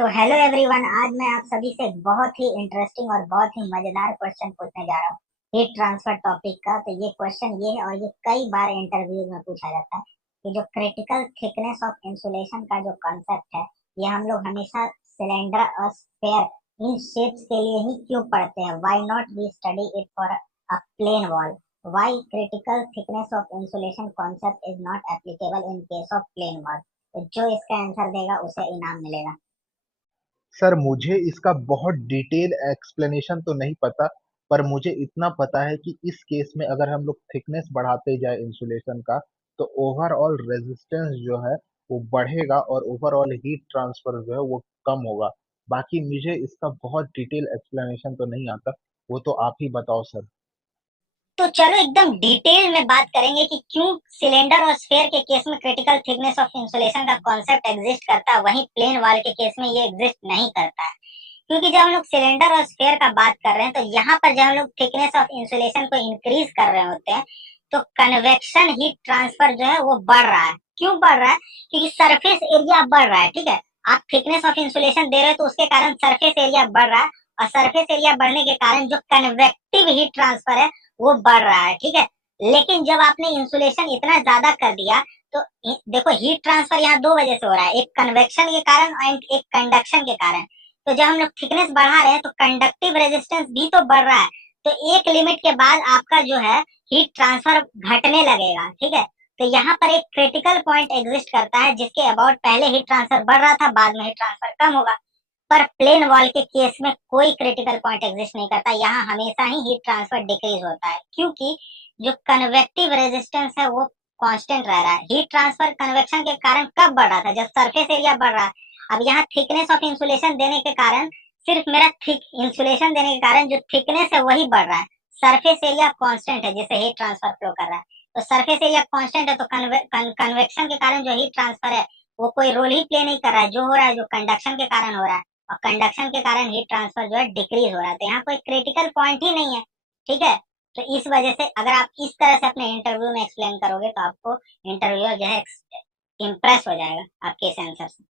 तो hello everyone, आज मैं आप सभी से एक बहुत ही इंटरेस्टिंग और बहुत ही मजेदार क्वेश्चन पूछने जा रहा हूँ हीट ट्रांसफर टॉपिक का। तो ये क्वेश्चन ये है और ये कई बार इंटरव्यू में पूछा जाता है कि जो क्रिटिकल थिकनेस ऑफ इंसुलेशन का जो कॉन्सेप्ट है, ये हम लोग हमेशा सिलेंडर और स्फेयर इन शेप्स के लिए ही क्यों पढ़ते हैं। Why not we study it for a plane wall. Why critical thickness of insulation concept is not applicable in case of plane wall. तो जो इसका आंसर देगा उसे इनाम मिलेगा। सर मुझे इसका बहुत डिटेल एक्सप्लेनेशन तो नहीं पता। पर मुझे इतना पता है कि इस केस में अगर हम लोग थिकनेस बढ़ाते जाए इंसुलेशन का तो ओवरऑल रेजिस्टेंस जो है वो बढ़ेगा और ओवरऑल हीट ट्रांसफर जो है वो कम होगा। बाकी मुझे इसका बहुत डिटेल एक्सप्लेनेशन तो नहीं आता। वो तो आप ही बताओ सर। तो चलो एकदम डिटेल में बात करेंगे कि क्यों सिलेंडर और स्फेयर के केस में क्रिटिकल थिकनेस ऑफ इंसुलेशन का कॉन्सेप्ट एग्जिस्ट करता है, वहीं प्लेन वॉल के केस में ये एग्जिस्ट नहीं करता है। क्योंकि जब हम लोग सिलेंडर और स्फेयर का बात कर रहे हैं तो यहाँ पर जब हम लोग थिकनेस ऑफ इंसुलेशन को इंक्रीज कर रहे होते हैं तो कन्वेक्शन हीट ट्रांसफर जो है वो बढ़ रहा है। क्यों बढ़ रहा है? क्योंकि सरफेस एरिया बढ़ रहा है। ठीक है, आप थिकनेस ऑफ इंसुलेशन दे रहे हो तो उसके कारण सरफेस एरिया बढ़ रहा है, और सरफेस एरिया बढ़ने के कारण जो कन्वेक्टिव हीट ट्रांसफर है वो बढ़ रहा है। ठीक है, लेकिन जब आपने इंसुलेशन इतना ज्यादा कर दिया तो देखो हीट ट्रांसफर यहाँ दो वजह से हो रहा है, एक कन्वेक्शन के कारण और एक कंडक्शन के कारण। तो जब हम लोग थिकनेस बढ़ा रहे हैं तो कंडक्टिव रेजिस्टेंस भी तो बढ़ रहा है। तो एक लिमिट के बाद आपका जो है हीट ट्रांसफर घटने लगेगा। ठीक है, तो यहाँ पर एक क्रिटिकल पॉइंट एग्जिस्ट करता है जिसके अबाउट पहले हीट ट्रांसफर बढ़ रहा था, बाद में हीट ट्रांसफर कम होगा। पर प्लेन वॉल के केस में कोई क्रिटिकल पॉइंट एग्जिस्ट नहीं करता, यहाँ हमेशा ही हीट ट्रांसफर डिक्रीज होता है क्योंकि जो कन्वेक्टिव रेजिस्टेंस है वो कांस्टेंट रह रहा है। हीट ट्रांसफर कन्वेक्शन के कारण कब बढ़ रहा था? जब सरफेस एरिया बढ़ रहा है। अब यहाँ थिकनेस ऑफ इंसुलेशन देने के कारण, सिर्फ मेरा थिक इंसुलेशन देने के कारण जो थिकनेस है वही बढ़ रहा है, सरफेस एरिया कांस्टेंट है जिससे हीट ट्रांसफर फ्लो कर रहा है। तो सरफेस एरिया कांस्टेंट है तो कन्वेक्शन के कारण जो हीट ट्रांसफर है वो कोई रोल ही प्ले नहीं कर रहा है। जो हो रहा है जो कंडक्शन के कारण हो रहा है, और कंडक्शन के कारण हीट ट्रांसफर जो है डिक्रीज हो रहा है। तो यहाँ कोई क्रिटिकल पॉइंट ही नहीं है। ठीक है, तो इस वजह से अगर आप इस तरह से अपने इंटरव्यू में एक्सप्लेन करोगे तो आपको इंटरव्यूअर जो है इम्प्रेस हो जाएगा आपके इस आंसर से।